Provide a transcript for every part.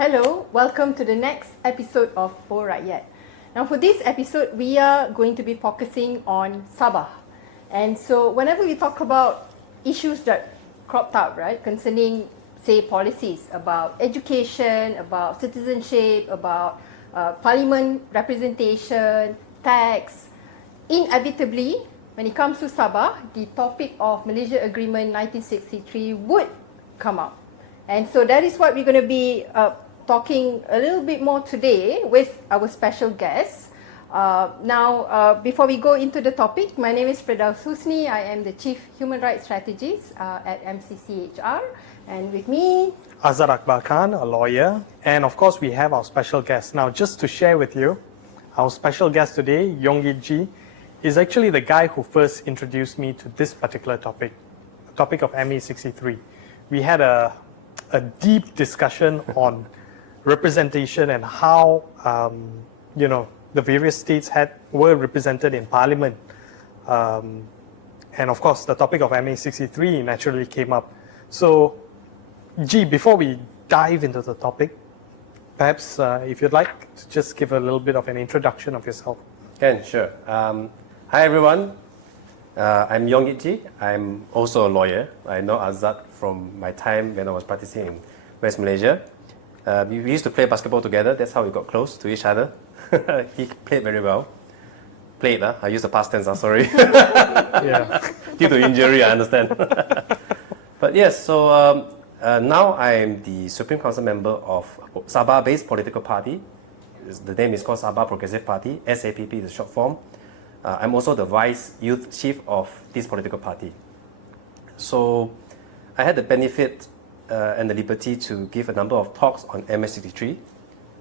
Hello, welcome to the next episode of Borak. Now for this episode, we are going to be focusing on Sabah. And so whenever we talk about issues that cropped up, right, concerning, say, policies about education, about citizenship, about parliament representation, tax, inevitably, when it comes to Sabah, the topic of Malaysia Agreement 1963 would come up. And so that is what we're going to be talking a little bit more today with our special guests. Before we go into the topic, my name is Firdaus Husni. I am the Chief Human Rights Strategist at MCCHR. And with me, Azad Akbar Khan, a lawyer. And of course, we have our special guest. Now, just to share with you, our special guest today, Yong Yit Jee, is actually the guy who first introduced me to this particular topic, the topic of MA63. We had a deep discussion on representation and how the various states were represented in Parliament, and of course the topic of MA63 naturally came up. So, G, before we dive into the topic, perhaps if you'd like to just give a little bit of an introduction of yourself. Ken, sure. Hi everyone. I'm Yong Yit Jee. I'm also a lawyer. I know Azad from my time when I was practicing in West Malaysia. We used to play basketball together. That's how we got close to each other. He played very well. Played, I used the past tense, sorry. Yeah. Due to injury, I understand. But yes, so now I am the Supreme Council member of Sabah-based political party. The name is called Sabah Progressive Party. SAPP is the short form. I'm also the Vice Youth Chief of this political party. So I had the benefit and the liberty to give a number of talks on MA63.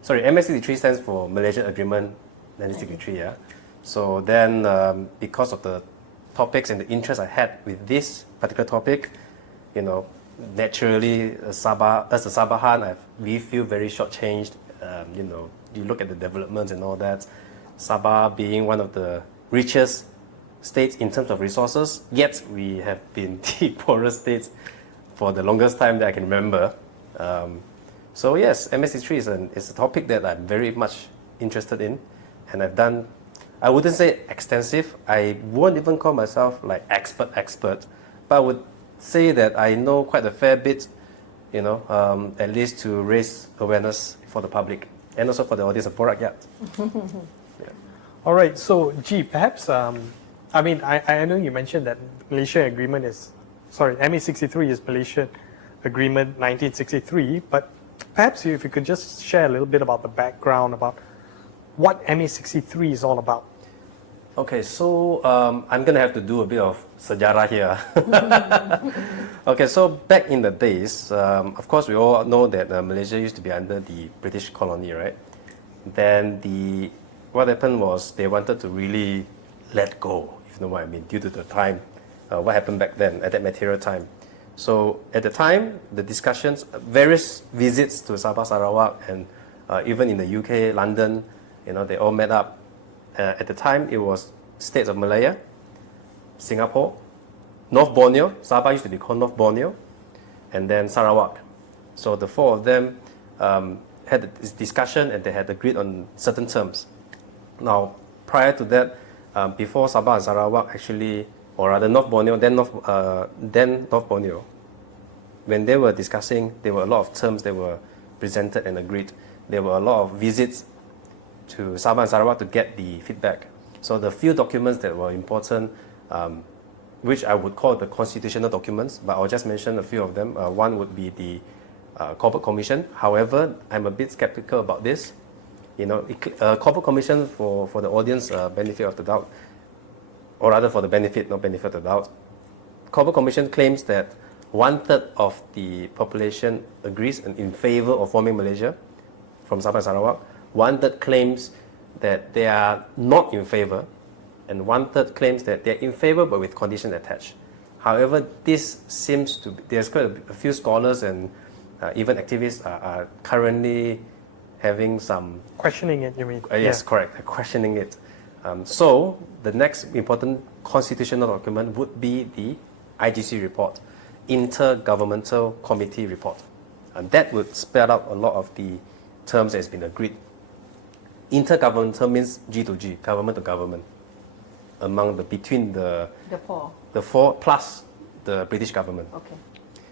Sorry, MA63 stands for Malaysia Agreement 1963. Yeah. So then, because of the topics and the interest I had with this particular topic, naturally, Sabah, as a Sabahan, we feel very shortchanged. You look at the developments and all that. Sabah being one of the richest states in terms of resources, yet we have been the poorest states for the longest time that I can remember. So yes, MA63 is a topic that I'm very much interested in, and I've done, I wouldn't say extensive, I won't even call myself like expert, but I would say that I know quite a fair bit, at least to raise awareness for the public and also for the audience of Borak. Yeah. All right, so G, perhaps, I know you mentioned that Malaysia Agreement MA63 is Malaysia Agreement 1963, but perhaps if you could just share a little bit about the background about what MA63 is all about. Okay, so I'm going to have to do a bit of sejarah here. Okay, so back in the days, of course we all know that Malaysia used to be under the British colony, right? Then what happened was they wanted to really let go, if you know what I mean, due to the time, what happened back then at that material time. So at the time, the discussions, various visits to Sabah, Sarawak, and even in the UK, London, they all met up. At the time, it was states of Malaya, Singapore, North Borneo. Sabah used to be called North Borneo, and then Sarawak. So the four of them had this discussion, and they had agreed on certain terms. Now, prior to that, before Sabah and Sarawak actually, or rather North Borneo, then North Borneo, when they were discussing, there were a lot of terms that were presented and agreed. There were a lot of visits to Sabah and Sarawak to get the feedback. So the few documents that were important, which I would call the constitutional documents, but I'll just mention a few of them. One would be the Corporate Commission. However, I'm a bit skeptical about this. Corporate Commission, for the audience benefit of the doubt, or rather for the benefit, not benefit of the doubt, Corporate Commission claims that 1/3 of the population agrees in favor of forming Malaysia from Sabah and Sarawak. 1/3 claims that they are not in favor, and 1/3 claims that they're in favor but with conditions attached. However, this seems to be, there's quite a few scholars and even activists are currently having some... Questioning it, you mean? Yes, correct, questioning it. So the next important constitutional document would be the IGC report, Intergovernmental Committee report. And that would spell out a lot of the terms that has been agreed. Intergovernmental means G to G, government to government, between the four plus the British government. Okay.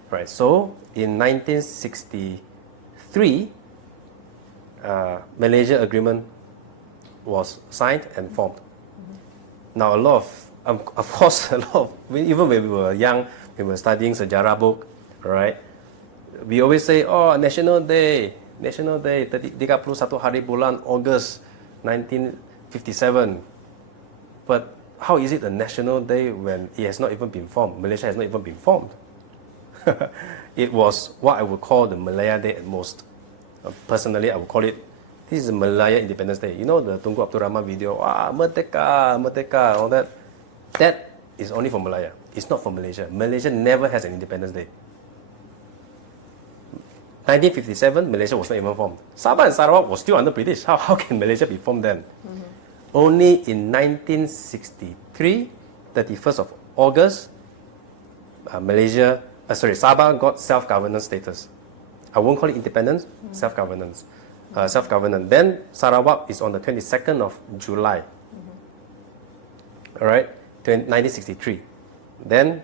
Right. So in 1963, Malaysia Agreement was signed and formed. Now a lot of course, even when we were young, we were studying sejarah book, right? We always say, oh, National Day, 31 hari bulan August 1957. But how is it a national day when it has not even been formed? Malaysia has not even been formed. It was what I would call the Malaya Day at most. Personally, I would call it, this is a Malaya Independence Day. You know the Tunku Abdul Rahman video, Merdeka, Merdeka, all that. That is only for Malaya. It's not for Malaysia. Malaysia never has an Independence Day. 1957, Malaysia was not even formed. Sabah and Sarawak was still under British. How can Malaysia be formed then? Only in 1963, 31st of August, Sabah got self-governance status. I won't call it independence, self-governance. Self-governance. Then Sarawak is on the 22nd of July. All right, 1963. Then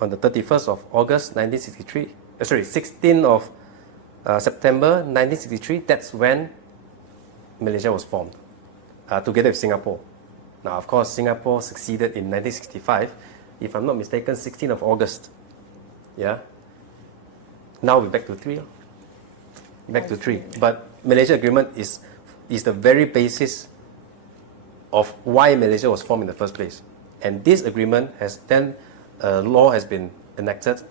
on the 31st of August 1963, 16th of September 1963, that's when Malaysia was formed, together with Singapore. Now, of course, Singapore succeeded in 1965, if I'm not mistaken, 16th of August. Yeah. Now we're back to three. Back to three. But Malaysia Agreement is the very basis of why Malaysia was formed in the first place. And this agreement has then, law has been enacted,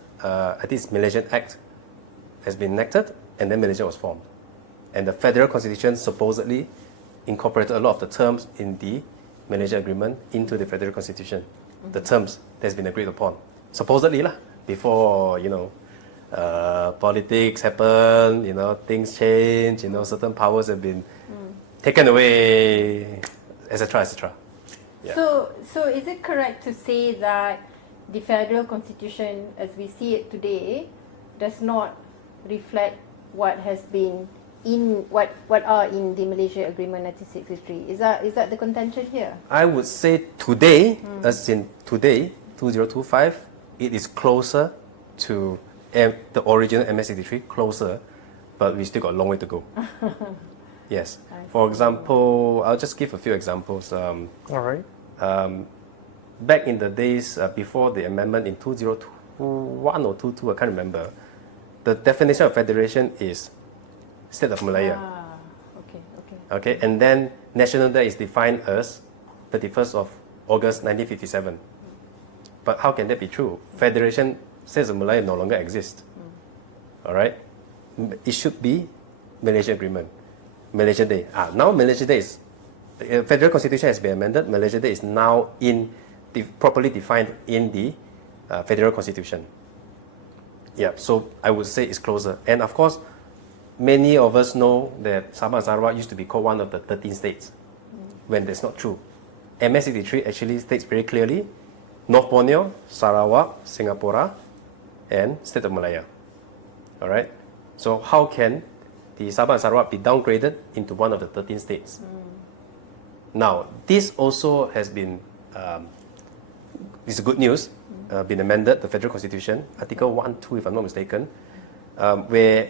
this Malaysian Act has been enacted, and then Malaysia was formed. And the Federal Constitution supposedly incorporated a lot of the terms in the Malaysia Agreement into the Federal Constitution. The terms that's been agreed upon. Supposedly lah, before, politics happen, things change, certain powers have been taken away, etc., etc. Yeah. So is it correct to say that the Federal Constitution, as we see it today, does not reflect what has been what are in the Malaysia Agreement 1963? Is that the contention here? I would say today, as in today, 2025, it is closer to the original MA63, closer, but we still got a long way to go. Yes. For example, I'll just give a few examples. All right. Back in the days before the amendment in 2021 or 22, I can't remember, the definition of federation is State of Malaya. Okay, and then National Day is defined as 31st of August 1957. But how can that be true? Federation, State of Malaya no longer exists. All right? It should be Malaysia Agreement. Malaysia Day. Now Malaysia Day is, Federal Constitution has been amended. Malaysia Day is now properly defined in the Federal Constitution. Yeah, so I would say it's closer. And of course, many of us know that Sabah and Sarawak used to be called one of the 13 states, when that's not true. MA63 actually states very clearly, North Borneo, Sarawak, Singapore, and State of Malaya. All right? So how can the Sabah and Sarawak be downgraded into one of the 13 states? Now, this also has been, this is good news, been amended, the Federal Constitution, Article 1.2, if I'm not mistaken, where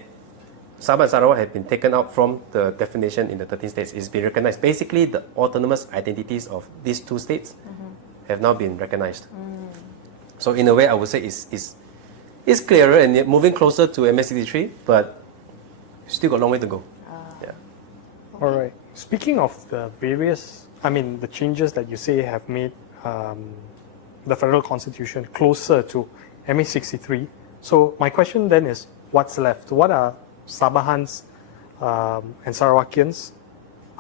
Sabah and Sarawak have been taken out from the definition in the 13 states. It's been recognized. Basically, the autonomous identities of these two states have now been recognized. So in a way, I would say it's clearer and moving closer to MA63, but still got a long way to go. Yeah. All right. Speaking of the the changes that you say have made the Federal Constitution closer to MA63. So my question then is, what's left? What are Sabahans and Sarawakians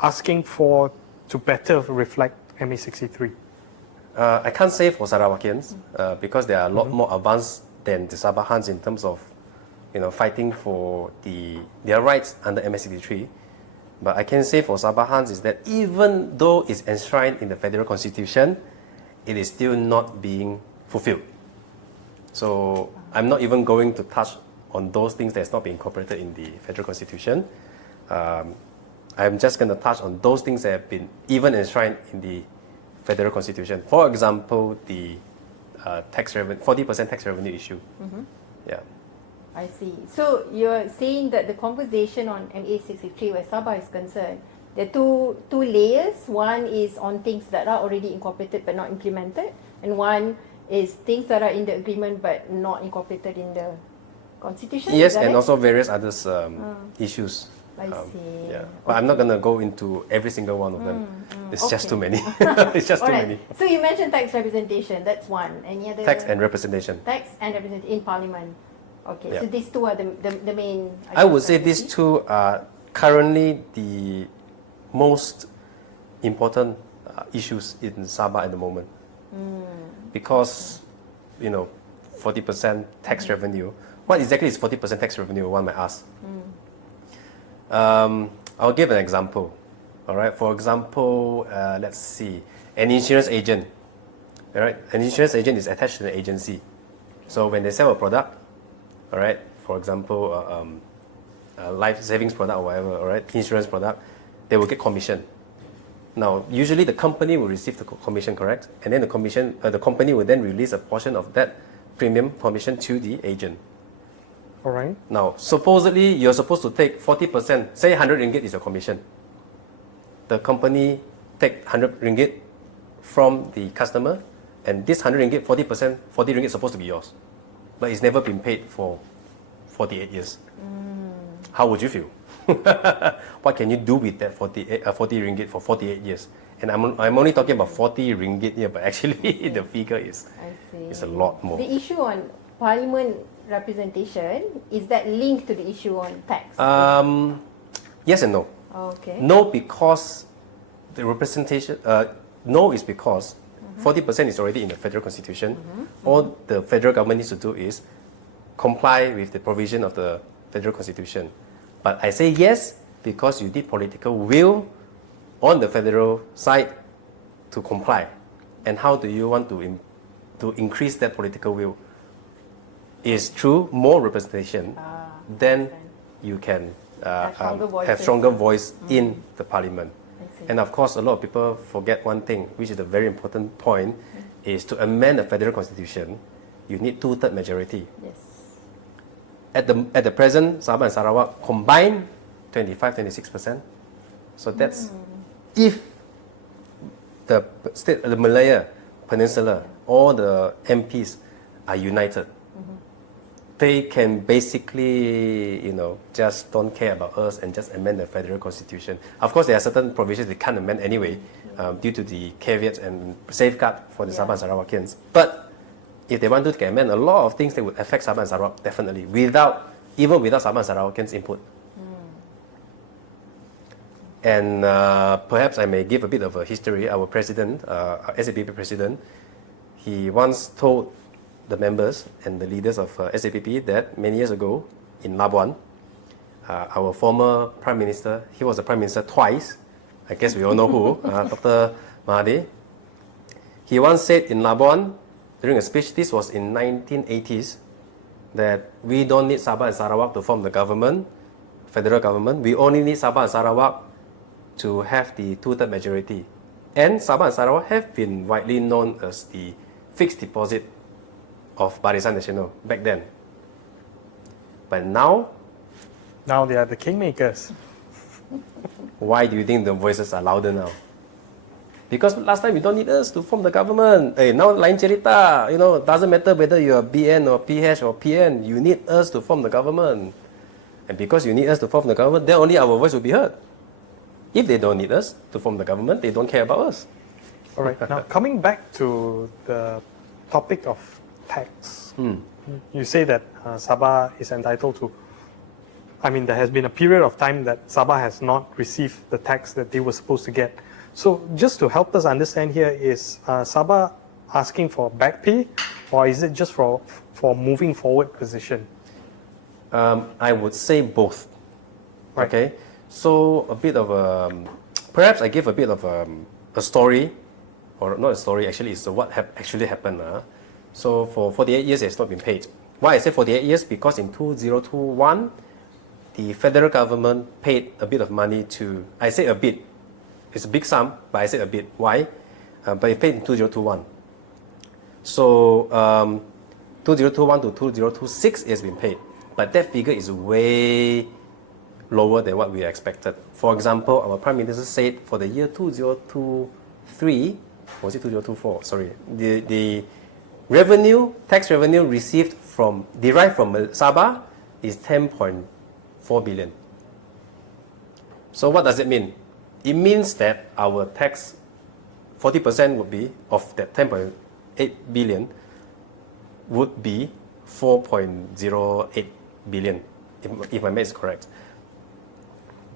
asking for to better reflect MA63? I can't say for Sarawakians because they are a lot more advanced than the Sabahans in terms of fighting for their rights under MA63. But I can say for Sabahans is that even though it's enshrined in the Federal Constitution, it is still not being fulfilled. So I'm not even going to touch on those things that's not been incorporated in the federal constitution. I'm just going to touch on those things that have been even enshrined in the federal constitution. For example, the tax revenue, 40% tax revenue issue. Yeah. I see. So you're saying that the conversation on MA63 where Sabah is concerned, there are two layers. One is on things that are already incorporated but not implemented, and one is things that are in the agreement but not incorporated in the constitution. Yes, and also various other issues. I see. Yeah, but I'm not going to go into every single one of them. It's just too many. It's just too Alright. many. So you mentioned tax representation. That's one. Any other? Tax and representation. Tax and representation in Parliament. Okay, Yeah. so these two are the main. I would say these two are currently the most important issues in Sabah at the moment. Because, 40% tax revenue. What exactly is 40% tax revenue, one might ask? I'll give an example. All right. For example, let's see, an insurance agent. All right, an insurance agent is attached to the agency. So when they sell a product, all right, for example, a life savings product or whatever, all right, insurance product, they will get commission. Now, usually the company will receive the commission, correct? And then the company will then release a portion of that premium commission to the agent. All right. Now, supposedly you're supposed to take 40%, say 100 ringgit is your commission. The company take 100 ringgit from the customer, and this 100 ringgit, 40%, 40 ringgit is supposed to be yours. But it's never been paid for 48 years. How would you feel? What can you do with that 40 ringgit for 48 years? And I'm only talking about 40 ringgit here, but actually the figure is a lot more. The issue on Parliament representation, is that linked to the issue on tax? Yes and no. Okay. No, because the representation. No is because 40% is already in the federal constitution. All the federal government needs to do is comply with the provision of the federal constitution. But I say yes because you need political will on the federal side to comply. And how do you want to increase that political will? Is through more representation, then you can have stronger voice in the parliament. And of course, a lot of people forget one thing, which is a very important point, is to amend the federal constitution, you need 2/3 majority. Yes. At the present, Sabah and Sarawak combined 25-26%. So that's if the state, the Malaya Peninsula, all the MPs are united. They can basically, just don't care about us and just amend the federal constitution. Of course, there are certain provisions they can't amend anyway, due to the caveats and safeguard for the Sabah and Sarawakians. But if they want to amend a lot of things that would affect Sabah and Sarawak, definitely, even without Sabah and Sarawakians' input. And perhaps I may give a bit of a history. Our president, SAPP president, he once told the members and the leaders of SAPP that many years ago in Labuan, our former Prime Minister, he was the Prime Minister twice, I guess we all know who, Dr. Mahathir. He once said in Labuan, during a speech, this was in 1980s, that we don't need Sabah and Sarawak to form the government, federal government. We only need Sabah and Sarawak to have the 2/3 majority. And Sabah and Sarawak have been widely known as the fixed deposit of Barisan Nasional back then. But now they are the kingmakers. why do you think the voices are louder now? Because last time you don't need us to form the government. Hey, now lain cerita, doesn't matter whether you are BN or PH or PN, you need us to form the government. And because you need us to form the government, then only our voice will be heard. If they don't need us to form the government, they don't care about us. All right. Now, coming back to the topic of tax, you say that Sabah is entitled to, there has been a period of time that Sabah has not received the tax that they were supposed to get. So just to help us understand here, is Sabah asking for back pay, or is it just for moving forward position? I would say both. Right. Okay, so a bit of perhaps I give a bit of a story, or not a story. Actually, it's what actually happened. So for 48 years, it's not been paid. Why I say 48 years? Because in 2021, the federal government paid a bit of money to, I say a bit, it's a big sum, but I say a bit. Why? But it paid in 2021. So 2021 to 2026 has been paid, but that figure is way lower than what we expected. For example, our Prime Minister said for the year 2023, was it 2024? Sorry, the revenue, tax revenue received derived from Sabah is 10.4 billion. So what does it mean? It means that our tax, 40% would be, of that 10.8 billion, would be 4.08 billion, if my math is correct.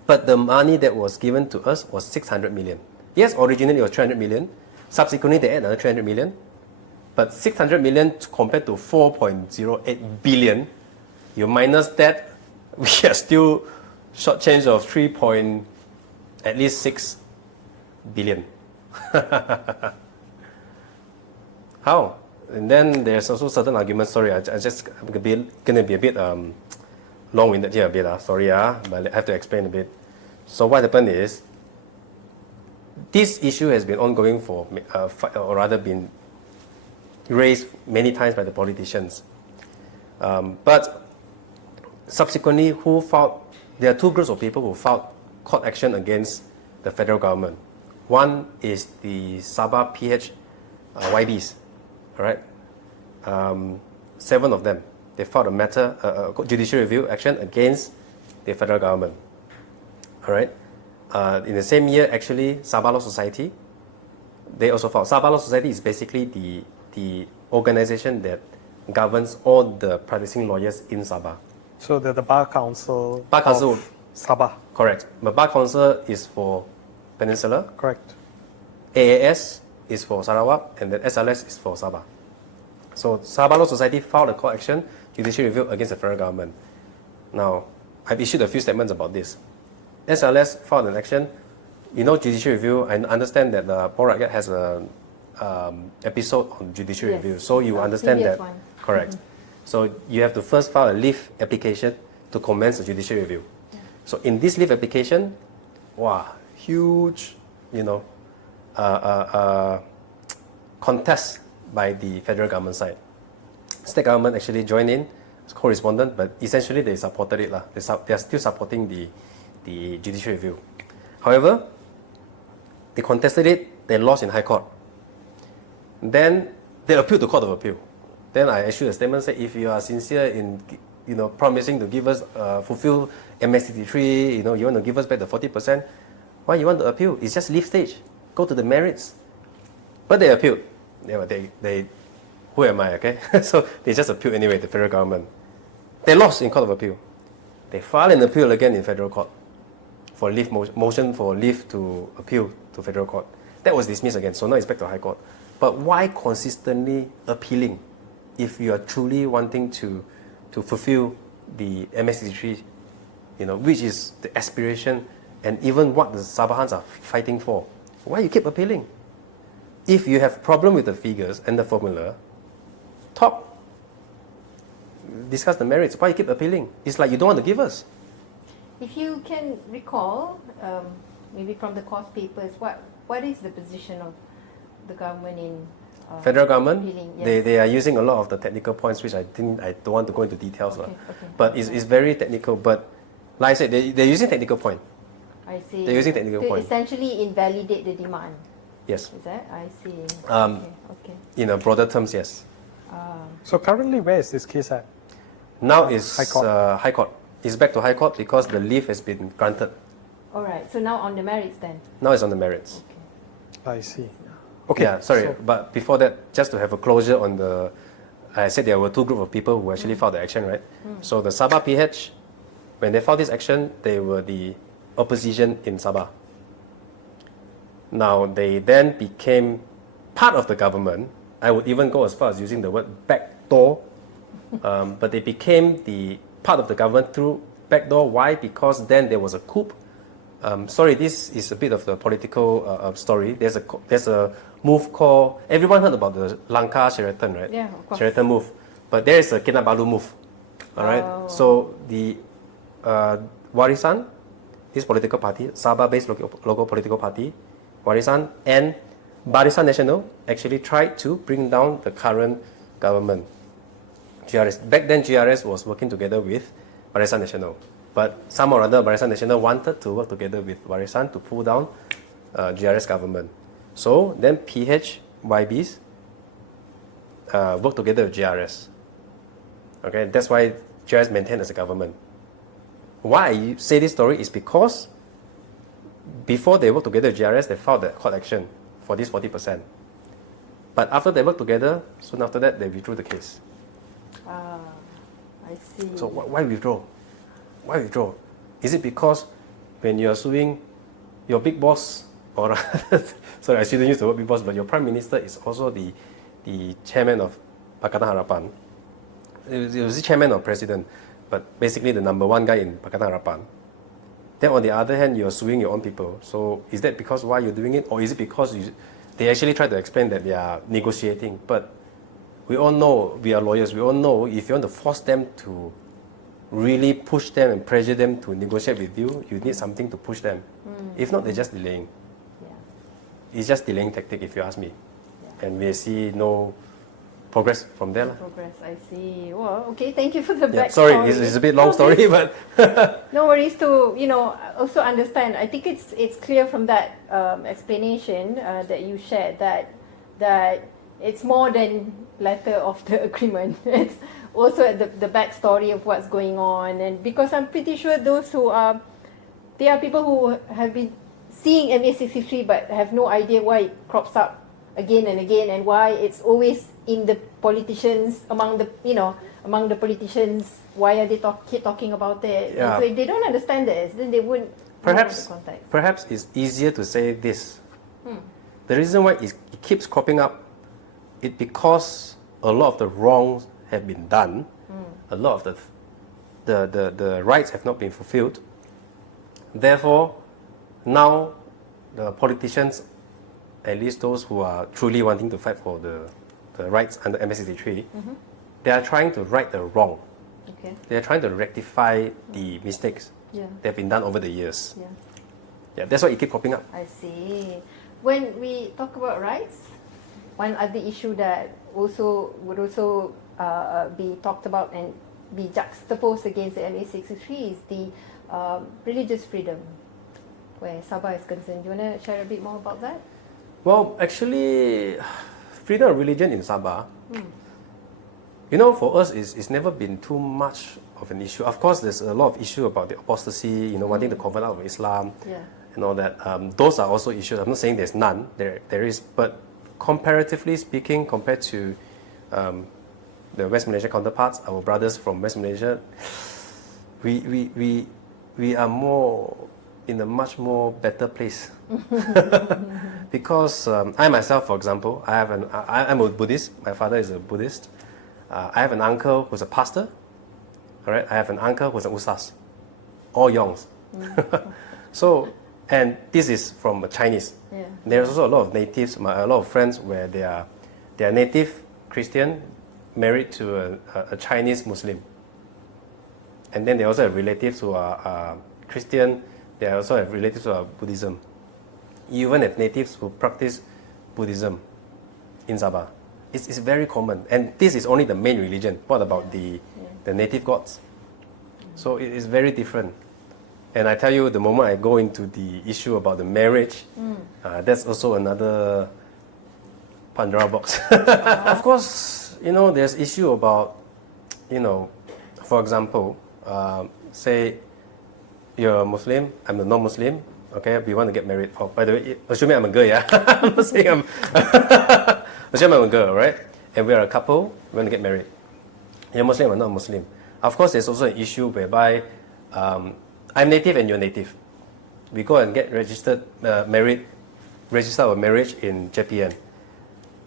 But the money that was given to us was 600 million. Yes, originally it was 300 million. Subsequently, they added another 300 million. But 600 million compared to 4.08 billion, you minus that, we are still short change of at least 6 billion. How? And then there's also certain arguments. Sorry, I'm going to be a bit long-winded here a bit. Sorry, but I have to explain a bit. So what happened is, this issue has been ongoing for, or rather been raised many times by the politicians. But subsequently, there are two groups of people who filed court action against the federal government. One is the Sabah PH YBs, all right? 7 of them. They filed a judicial review action against the federal government, all right? In the same year, actually, Sabah Law Society, they also filed. Sabah Law Society is basically the organization that governs all the practicing lawyers in Sabah. So they're the Bar Council of Sabah. Correct. But Bar Council is for Peninsula. Correct. AAS is for Sarawak, and then SLS is for Sabah. So Sabah Law Society filed a court action, judicial review against the federal government. Now, I've issued a few statements about this. SLS filed an action. You know, judicial review, I understand that the borak has an episode on judicial review. So you understand that. One. Correct. So you have to first file a leave application to commence the judicial review. Yeah. So in this leave application, wow, huge, contest by the federal government side. State government actually joined in as co-respondent, but essentially they supported it. They are still supporting the judicial review. However, they contested it, they lost in High Court. Then they appealed to Court of Appeal. Then I issued a statement saying, if you are sincere in promising to give us, fulfill MA63, you want to give us back the 40%, why you want to appeal? It's just leave stage. Go to the merits. But they appealed. They who am I, okay? So they just appealed anyway, the federal government. They lost in Court of Appeal. They filed an appeal again in federal court for leave motion for leave to appeal to federal court. That was dismissed again, so now it's back to High Court. But why consistently appealing if you are truly wanting to fulfill the MA63, which is the aspiration and even what the Sabahans are fighting for? Why you keep appealing? If you have problem with the figures and the formula, discuss the merits. Why you keep appealing? It's like you don't want to give us. If you can recall, maybe from the court papers, what is the position of the government in federal government? Appealing? Yes. They are using a lot of the technical points, which I don't want to go into details. Okay. But it's very technical. But like I said, they're using technical point. I see. They're using technical point. Essentially invalidate the demand. Yes. Is that? I see. Okay. In a broader terms, yes. So currently, where is this case at? Now it's High Court. High Court. It's back to High Court because the leave has been granted. All right. So now on the merits then. Now it's on the merits. I see. Okay. Yeah, sorry. But before that, just to have a closure on I said there were two groups of people who actually filed the action, right? So the Sabah PH, when they filed this action, they were the opposition in Sabah. Now they then became part of the government. I would even go as far as using the word backdoor. But they became the part of the government through backdoor. Why? Because then there was a coup. Sorry, this is a bit of the political story. There's a move called, everyone heard about the Lanka Sheraton, right? Yeah, of course. Sheraton move. But there is a Kinabalu move. All right. Oh. So the Warisan, this political party, Sabah-based local political party, Warisan and Barisan Nasional actually tried to bring down the current government. GRS. Back then, GRS was working together with Barisan Nasional. But some or other, Barisan Nasional wanted to work together with Warisan to pull down GRS government. So then PHYBs work together with GRS. Okay, that's why GRS maintained as a government. Why I say this story is because before they worked together with GRS, they filed the court action for this 40%. But after they worked together, soon after that, they withdrew the case. Ah, I see. So why withdraw? Why withdraw? Is it because when you're suing your big boss, or sorry, I shouldn't use the word big boss, but your prime minister is also the chairman of Pakatan Harapan. It was the chairman or president, but basically the number one guy in Pakatan Harapan. Then on the other hand, you're suing your own people. So is that because why you're doing it, or is it because they actually try to explain that they are negotiating? But we all know, we are lawyers, we all know if you want to force them to really push them and pressure them to negotiate with you, you need something to push them. If not, they're just delaying. Yeah. It's just delaying tactic, if you ask me. Yeah. And we see no progress from there. Progress, I see. Well, okay, thank you for the Yeah, backstory. sorry, it's a bit long story, but no worries to also understand. I think it's clear from that explanation that you shared that it's more than letter of the agreement. It's also the backstory of what's going on, and because I'm pretty sure those who there are people who have been seeing MA63 but have no idea why it crops up again and again, and why it's always in the politicians, among the politicians. Why are they keep talking about it? Yeah. And so if they don't understand this, then they wouldn't know the context. Perhaps it's easier to say this. The reason why it keeps cropping up is because a lot of the wrongs have been done. A lot of the rights have not been fulfilled. Therefore, now the politicians, at least those who are truly wanting to fight for the rights under MA63, they are trying to right the wrong. Okay. They are trying to rectify the mistakes Yeah. that have been done over the years. Yeah. Yeah, that's why it keeps popping up. I see. When we talk about rights, one other issue that would also be talked about and be juxtaposed against the MA63 is the religious freedom, where Sabah is concerned. Do you want to share a bit more about that? Well, actually, freedom of religion in Sabah, for us, it's never been too much of an issue. Of course, there's a lot of issue about the apostasy, wanting to convert out of Islam, and all that. Those are also issues. I'm not saying there's none. There is, but comparatively speaking, compared to the West Malaysia counterparts, our brothers from West Malaysia, we are more in a much more better place. Because I myself, for example, I'm a Buddhist. My father is a Buddhist. I have an uncle who's a pastor. All right, I have an uncle who's an ustaz. All Yongs. So, and this is from a Chinese. Yeah. There's also a lot of natives, a lot of friends where they are native Christian married to a Chinese Muslim. And then they also have relatives who are Christian. They also have relatives who are Buddhism. You even have natives who practice Buddhism in Sabah. It's very common. And this is only the main religion. What about the native gods? So it is very different. And I tell you, the moment I go into the issue about the marriage, that's also another Pandora box. Of course, there's issue about, for example, say you're a Muslim, I'm a non-Muslim, okay, we want to get married. Oh, by the way, assuming I'm a girl, yeah? I'm not saying assuming I'm a girl, right? And we are a couple, we want to get married. You're Muslim, I'm not Muslim. Of course, there's also an issue whereby I'm native and you're native. We go and get register our marriage in JPN.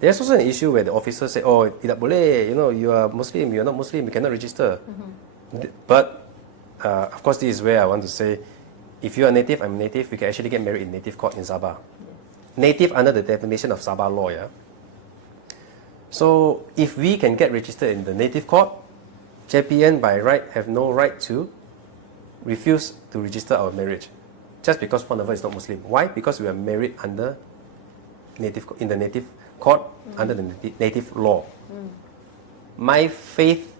There's also an issue where the officer say, oh, tidak boleh, you are Muslim, you're not Muslim, you cannot register. But, of course, this is where I want to say, if you are native, I'm native, we can actually get married in native court in Sabah. Native under the definition of Sabah law, yeah? So if we can get registered in the native court, JPN by right have no right to refuse to register our marriage, just because one of us is not Muslim. Why? Because we are married under in the native court, under the native law. My faith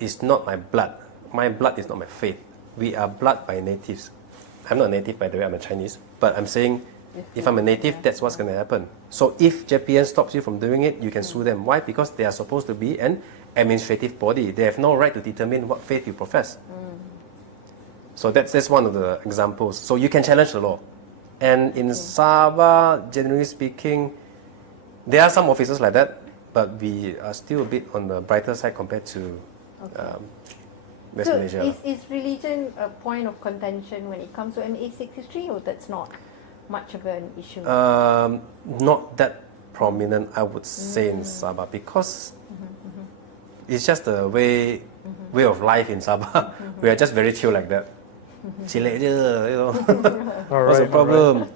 is not my blood. My blood is not my faith. We are blood by natives. I'm not a native, by the way, I'm a Chinese. But I'm saying, if I'm a native, that's what's going to happen. So if JPN stops you from doing it, you can sue them. Why? Because they are supposed to be an administrative body. They have no right to determine what faith you profess. So that's one of the examples. So you can challenge the law. And in Sabah, generally speaking, there are some officers like that, but we are still a bit on the brighter side compared to West Malaysia. Is religion a point of contention when it comes to MA63, or that's not much of an issue? Not that prominent, I would say, in Sabah, because it's just the way of life in Sabah. We are just very chill like that. Chilek je, you know. What's the problem?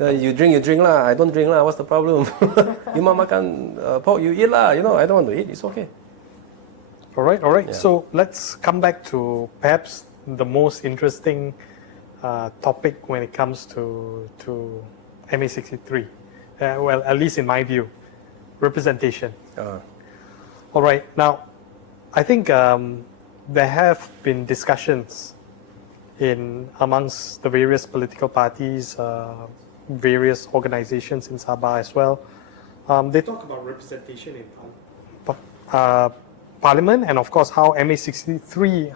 You drink lah. I don't drink lah. What's the problem? You makan pork, you eat lah. You know, I don't want to eat. It's okay. All right. Yeah. So let's come back to perhaps the most interesting topic when it comes to MA63. Well, at least in my view, representation. All right. Now, I think there have been discussions amongst the various political parties, various organizations in Sabah as well. They talk about representation in Parliament, and of course how MA63,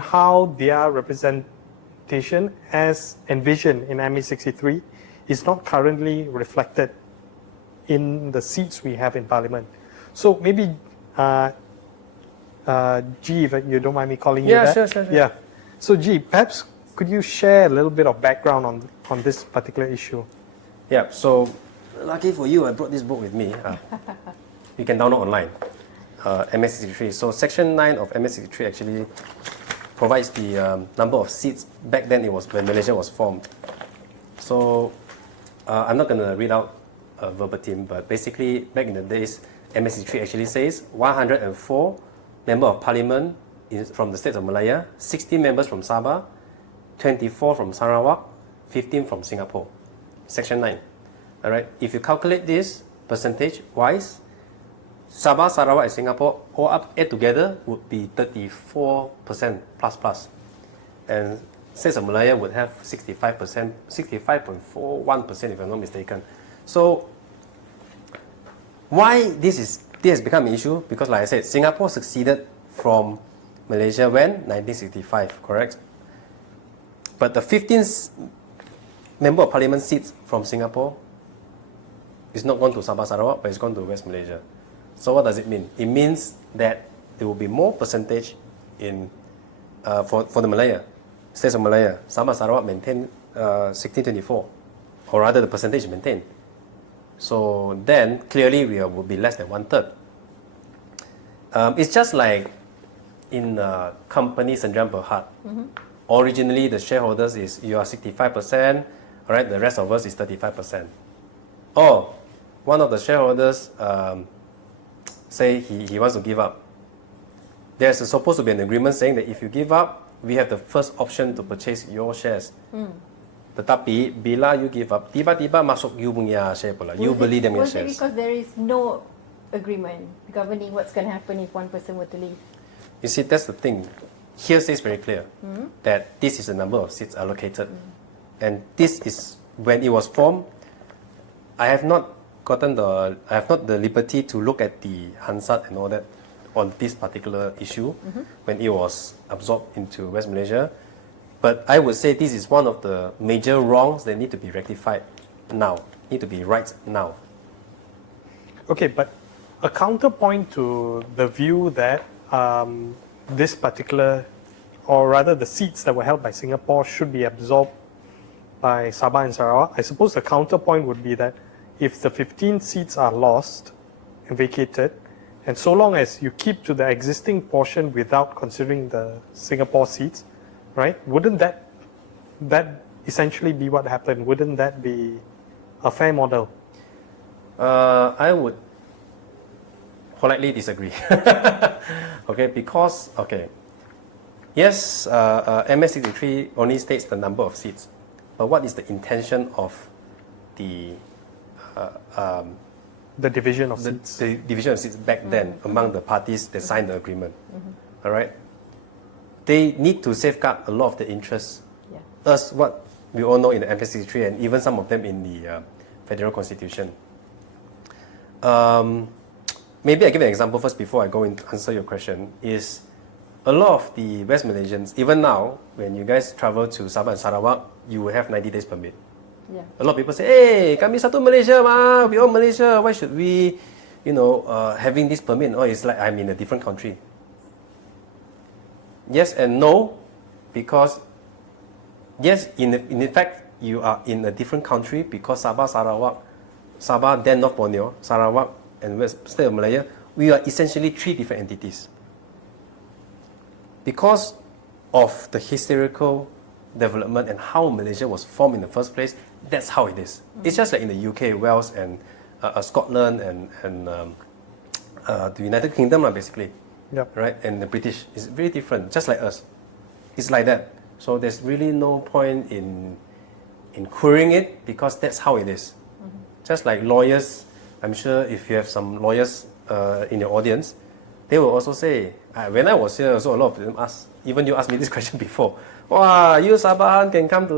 how their representation as envisioned in MA63 is not currently reflected in the seats we have in Parliament. So maybe, G, if you don't mind me calling you that. Sure. Yeah. So G, perhaps could you share a little bit of background on this particular issue? Yeah, so lucky for you, I brought this book with me. You can download online, MA63. So Section 9 of MA63 actually provides the number of seats. Back then it was when Malaysia was formed. So I'm not going to read out verbatim, but basically back in the days, MA63 actually says 104 Member of Parliament from the state of Malaya, 60 members from Sabah, 24 from Sarawak, 15 from Singapore. Section 9. All right. If you calculate this percentage-wise, Sabah, Sarawak, and Singapore all up add together would be 34% plus. And states of Malaya would have 65%, 65.41% if I'm not mistaken. So why this has become an issue? Because like I said, Singapore succeeded from Malaysia when? 1965, correct? But the 15th Member of Parliament seats from Singapore is not gone to Sabah Sarawak, but it's gone to West Malaysia. So what does it mean? It means that there will be more percentage in for the Malaya, states of Malaya. Sabah Sarawak maintain 1624, or rather the percentage is maintained. So then clearly we will be less than 1/3. It's just like in a company Sendirian Berhad. Originally the shareholders you are 65%, all right, the rest of us is 35%. Or one of the shareholders say he wants to give up. There's supposed to be an agreement saying that if you give up, we have the first option to purchase your shares. Tetapi bila you give up, tiba-tiba masuk you punya share pula. You beli them your shares. Was it because there is no agreement governing what's going to happen if one person were to leave? You see, that's the thing. Here says very clear that this is the number of seats allocated. And this is, when it was formed, I have not the liberty to look at the Hansard and all that on this particular issue when it was absorbed into West Malaysia. But I would say this is one of the major wrongs that need to be rectified now, need to be right now. Okay, but a counterpoint to the view that this particular, or rather the seats that were held by Singapore should be absorbed by Sabah and Sarawak, I suppose the counterpoint would be that if the 15 seats are lost and vacated, and so long as you keep to the existing portion without considering the Singapore seats, right, wouldn't that essentially be what happened? Wouldn't that be a fair model? I would politely disagree. Okay, because, yes, MA63 only states the number of seats, but what is the intention of the division of seats. the division of seats back then among the parties that signed the agreement? All right, they need to safeguard a lot of the interests. Yeah. As what we all know in the MA63 and even some of them in the federal constitution. Maybe I give an example first before I go into answer your question. Is a lot of the West Malaysians, even now, when you guys travel to Sabah and Sarawak, you will have 90 days permit. Yeah. A lot of people say, hey, kami satu Malaysia ma, we all Malaysia, why should we, having this permit? Oh, it's like I'm in a different country. Yes and no, because yes, in fact, you are in a different country because Sabah, then North Borneo, Sarawak, and West State of Malaya, we are essentially three different entities. Because of the historical development and how Malaysia was formed in the first place, that's how it is. It's just like in the UK, Wales, and Scotland, and the United Kingdom, basically. Yep. Right? And the British. It's very different, just like us. It's like that. So there's really no point in querying it because that's how it is. Just like lawyers, I'm sure if you have some lawyers in your audience, they will also say, when I was here, also a lot of them asked, even you asked me this question before, wow, you Sabahan can come to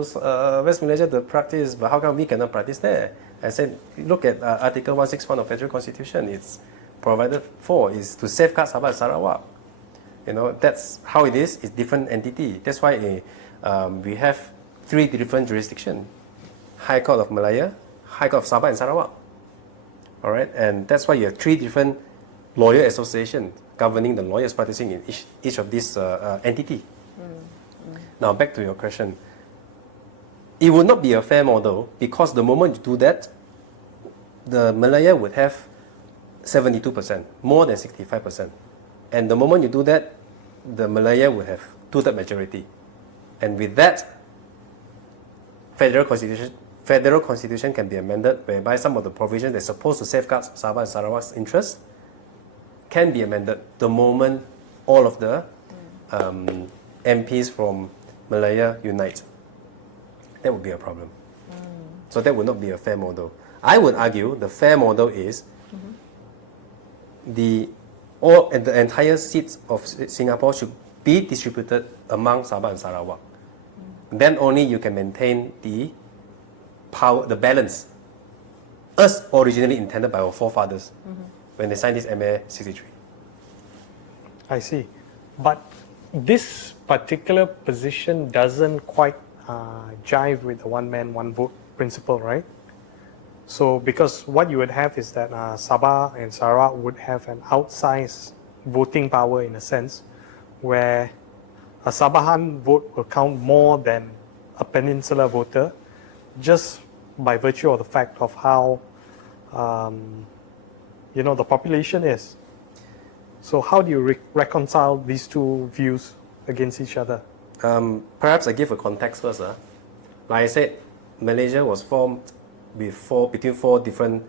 West Malaysia to practice, but how come we cannot practice there? I said, look at Article 161 of Federal Constitution. It's provided for is to safeguard Sabah and Sarawak. That's how it is. It's different entity. That's why we have three different jurisdictions: High Court of Malaya, High Court of Sabah and Sarawak. All right, and that's why you have three different lawyer associations governing the lawyers practicing in each of these entity. Now back to your question. It would not be a fair model because the moment you do that, the Malaya would have 72%, more than 65%. And the moment you do that, the Malaya would have two-third majority. And with that, federal constitution can be amended whereby some of the provisions that's supposed to safeguard Sabah and Sarawak's interests can be amended the moment all of the MPs from Malaya unite. That would be a problem. So that would not be a fair model. I would argue the fair model is the entire seats of Singapore should be distributed among Sabah and Sarawak. Then only you can maintain the power, the balance, as originally intended by our forefathers when they signed this MA63. I see. But this particular position doesn't quite jive with the one man, one vote principle, right? So, because what you would have is that Sabah and Sarawak would have an outsized voting power in a sense, where a Sabahan vote will count more than a peninsular voter, just by virtue of the fact of how, the population is. So, how do you reconcile these two views against each other? Perhaps I give a context first. Like I said, Malaysia was formed between four different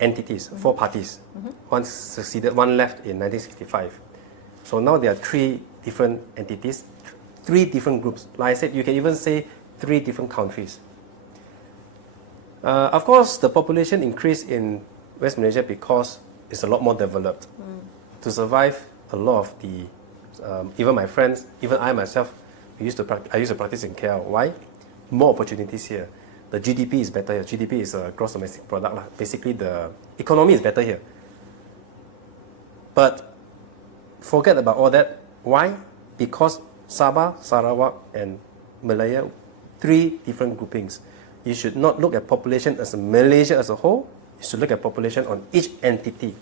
entities, four parties. One succeeded, one left in 1965. So now there are three different entities, three different groups. Like I said, you can even say three different countries. Of course, the population increased in West Malaysia because it's a lot more developed. To survive, a lot of the, even my friends, even I myself, I used to practice in KL. Why? More opportunities here. The GDP is better here. GDP is a gross domestic product. Basically, the economy is better here. But forget about all that. Why? Because Sabah, Sarawak, and Malaya, three different groupings. You should not look at population as Malaysia as a whole. You should look at population on each entity.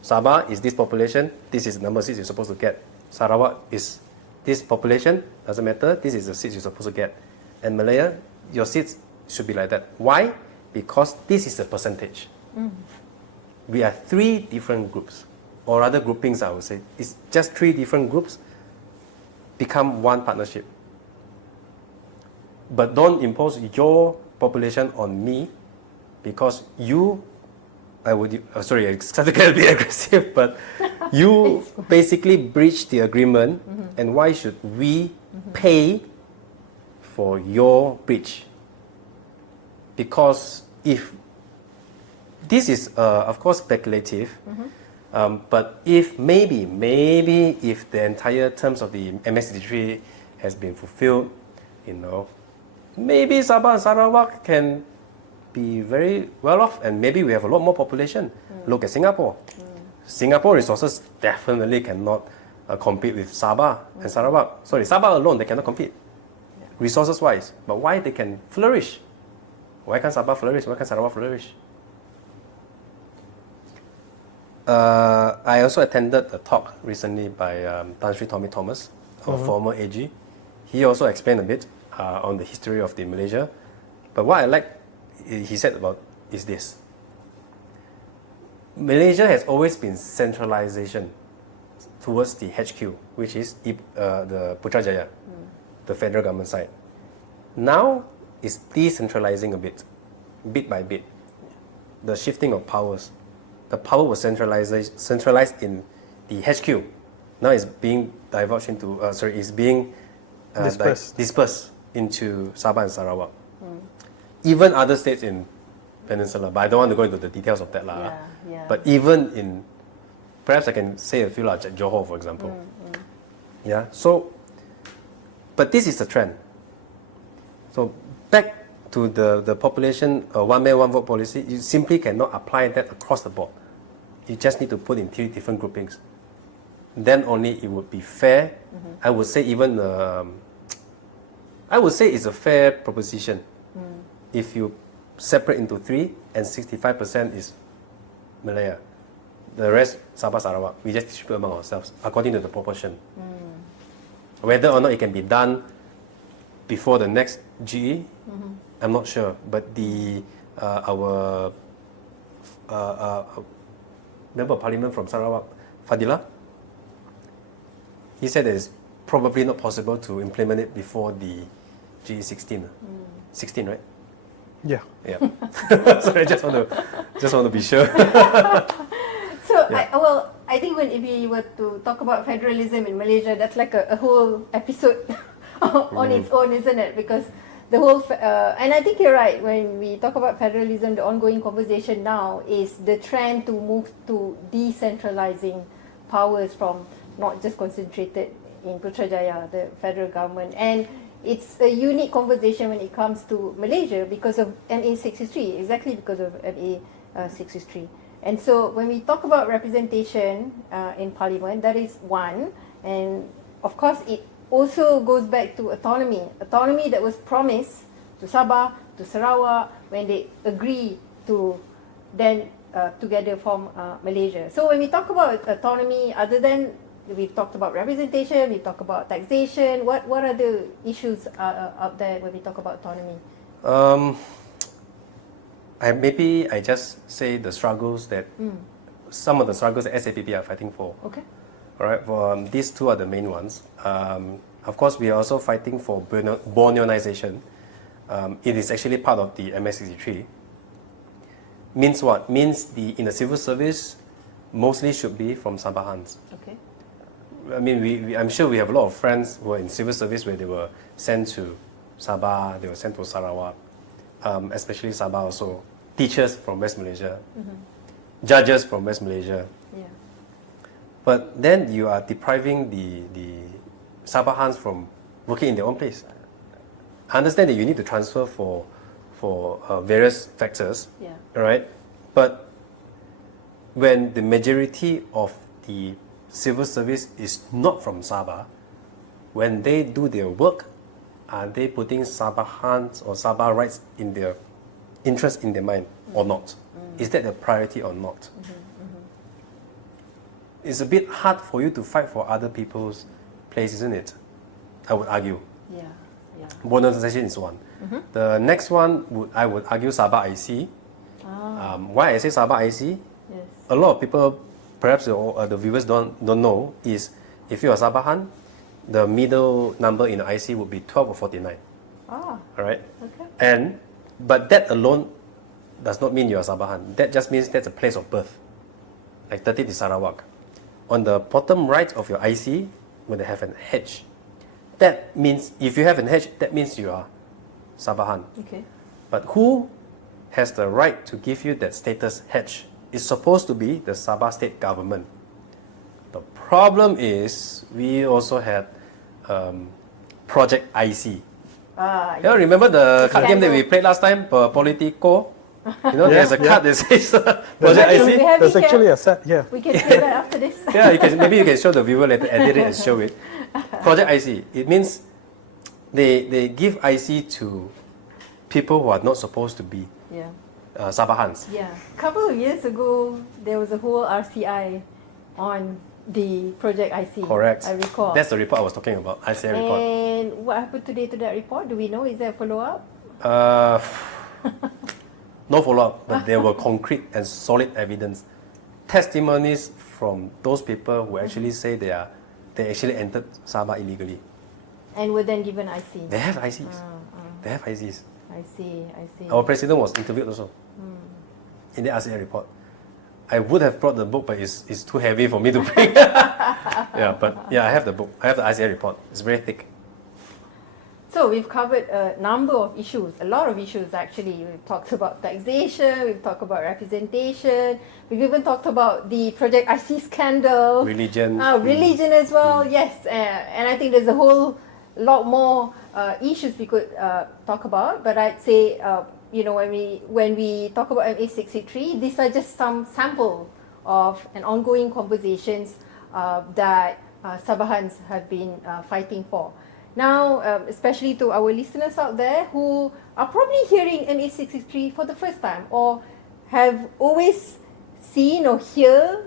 Sabah is this population. This is the number of seats you're supposed to get. Sarawak is this population. Doesn't matter. This is the seats you're supposed to get. And Malaya, your seats should be like that. Why? Because this is the percentage. We are three different groups, or rather groupings, I would say. It's just three different groups become one partnership. But don't impose your population on me because you sorry, I started to get a bit aggressive, but you basically breached the agreement, and why should we pay for your breach? Because if this is, of course, speculative, but if maybe if the entire terms of the MA63 has been fulfilled, maybe Sabah and Sarawak can be very well off, and maybe we have a lot more population. Look at Singapore. Singapore resources definitely cannot compete with Sabah and Sarawak. Sorry, Sabah alone, they cannot compete, resources-wise. But why they can flourish? Why can't Sabah flourish? Why can't Sarawak flourish? I also attended a talk recently by Tan Sri Tommy Thomas, our former AG. He also explained a bit on the history of the Malaysia. But what I like, he said about is this. Malaysia has always been centralization towards the HQ, which is the Putrajaya, the federal government side. Now it's decentralizing a bit by bit. The shifting of powers. The power was centralized in the HQ. Now it's being divulged into, it's being dispersed into Sabah and Sarawak. Even other states in Peninsula, but I don't want to go into the details of that. But even in, perhaps I can say a few, like Johor, for example. Yeah, so, but this is the trend. So back to the population one man, one vote policy, you simply cannot apply that across the board. You just need to put in 3 different groupings. Then only it would be fair. I would say even, I would say it's a fair proposition. If you separate into 3 and 65% is Malaya. The rest, Sabah, Sarawak. We just distribute among ourselves according to the proportion. Whether or not it can be done before the next GE, I'm not sure. But our member of parliament from Sarawak, Fadila, he said that it's probably not possible to implement it before the GE 16. 16, right? Yeah. Sorry, I just want to be sure. So, I think if we were to talk about federalism in Malaysia, that's like a whole episode on its own, isn't it? Because the whole, and I think you're right, when we talk about federalism, the ongoing conversation now is the trend to move to decentralizing powers from not just concentrated in Putrajaya, the federal government. And it's a unique conversation when it comes to Malaysia because of MA63, exactly because of MA63. And so when we talk about representation in Parliament, that is one. And of course, it also goes back to autonomy. Autonomy that was promised to Sabah, to Sarawak, when they agree to then together form Malaysia. So when we talk about autonomy, other than we've talked about representation, we talk about taxation, what are the issues out there when we talk about autonomy? Maybe I just say the struggles that, some of the struggles that SAPP are fighting for. Okay. All right, these 2 are the main ones. Of course, we are also fighting for Borneanization. It is actually part of the MA63. Means what? Means in the civil service, mostly should be from Sabahans. Okay. I mean, I'm sure we have a lot of friends who are in civil service where they were sent to Sabah, they were sent to Sarawak, especially Sabah also. Teachers from West Malaysia, judges from West Malaysia. Yeah. But then you are depriving the Sabahans from working in their own place. I understand that you need to transfer for various factors, right? But when the majority of the civil service is not from Sabah, when they do their work, are they putting Sabahans or Sabah rights in their interest in their mind or not? Is that the priority or not? It's a bit hard for you to fight for other people's place, isn't it? I would argue. Yeah. Borneanization is one. The next one, I would argue Sabah IC. Why I say Sabah IC? Yes. A lot of people, perhaps the viewers don't know, is if you're a Sabahan, the middle number in the IC would be 12 or 49. Ah. All right? Okay. But that alone does not mean you are Sabahan. That just means that's a place of birth. Like 30 is Sarawak. On the bottom right of your IC, when they have an H, that means, if you have an H, that means you are Sabahan. Okay. But who has the right to give you that status H? It's supposed to be the Sabah state government. The problem is, we also had Project IC. You remember the card game that we played last time, Politico? You know, there's a card that says Project IC. There's actually a set here. We can play that after this. Yeah, maybe you can show the viewer later, edit it and show it. Project IC. It means they give IC to people who are not supposed to be Yeah. Sabahans. Yeah. A couple of years ago, there was a whole RCI on the Project IC. Correct. I recall. That's the report I was talking about, ICI report. And what happened today to that report? Do we know? Is there a follow-up? No follow-up, but there were concrete and solid evidence. Testimonies from those people who actually say they actually entered Sabah illegally. And were then given IC. They have ICs. They have ICs. I see. Our president was interviewed also in the RCI report. I would have brought the book, but it's too heavy for me to bring. I have the book. I have the RCI report. It's very thick. So we've covered a number of issues, a lot of issues actually. We've talked about taxation, we've talked about representation, we've even talked about the Project IC scandal. Religion. Religion as well, yes. And I think there's a whole lot more issues we could talk about. But I'd say, when we talk about MA63, these are just some sample of an ongoing conversations that Sabahans have been fighting for. Now, especially to our listeners out there who are probably hearing MA63 for the first time or have always seen or hear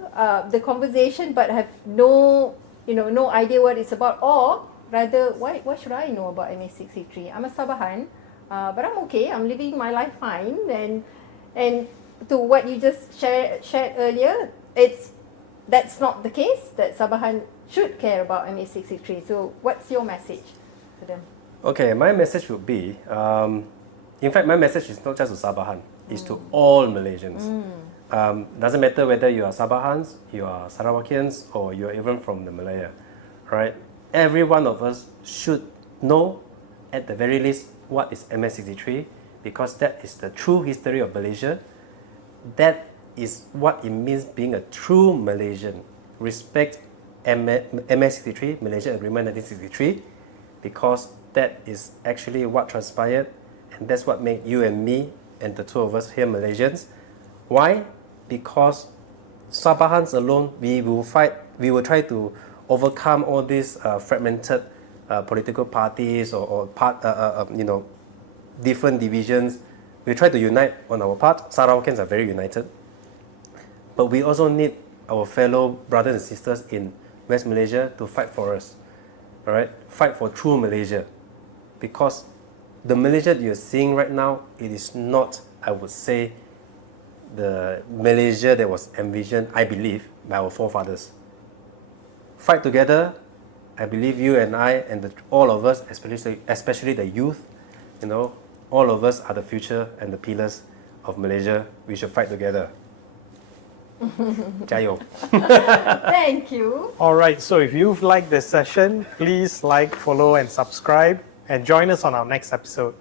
the conversation but have no idea what it's about, or rather, what should I know about MA63? I'm a Sabahan, but I'm okay. I'm living my life fine. And to what you just shared earlier, that's not the case. That Sabahan should care about MA63. So, what's your message to them? Okay, my message would be, in fact, my message is not just to Sabahan, it's to all Malaysians. Doesn't matter whether you are Sabahans, you are Sarawakians, or you are even from the Malaya, right? Every one of us should know, at the very least, what is MA63, because that is the true history of Malaysia. That is what it means being a true Malaysian. Respect MA63, Malaysia Agreement 1963, because that is actually what transpired, and that's what made you and me and the two of us here Malaysians. Why? Because Sabahans alone, we will try to overcome all these fragmented political parties or different divisions. We try to unite on our part. Sarawakians are very united. But we also need our fellow brothers and sisters in West Malaysia to fight for us. All right? Fight for true Malaysia. Because the Malaysia that you're seeing right now, it is not, I would say, the Malaysia that was envisioned, I believe, by our forefathers. Fight together. I believe you and I and all of us, especially the youth, all of us are the future and the pillars of Malaysia. We should fight together. 加油. Thank you. All right, so if you've liked this session, please like, follow, and subscribe, and join us on our next episode.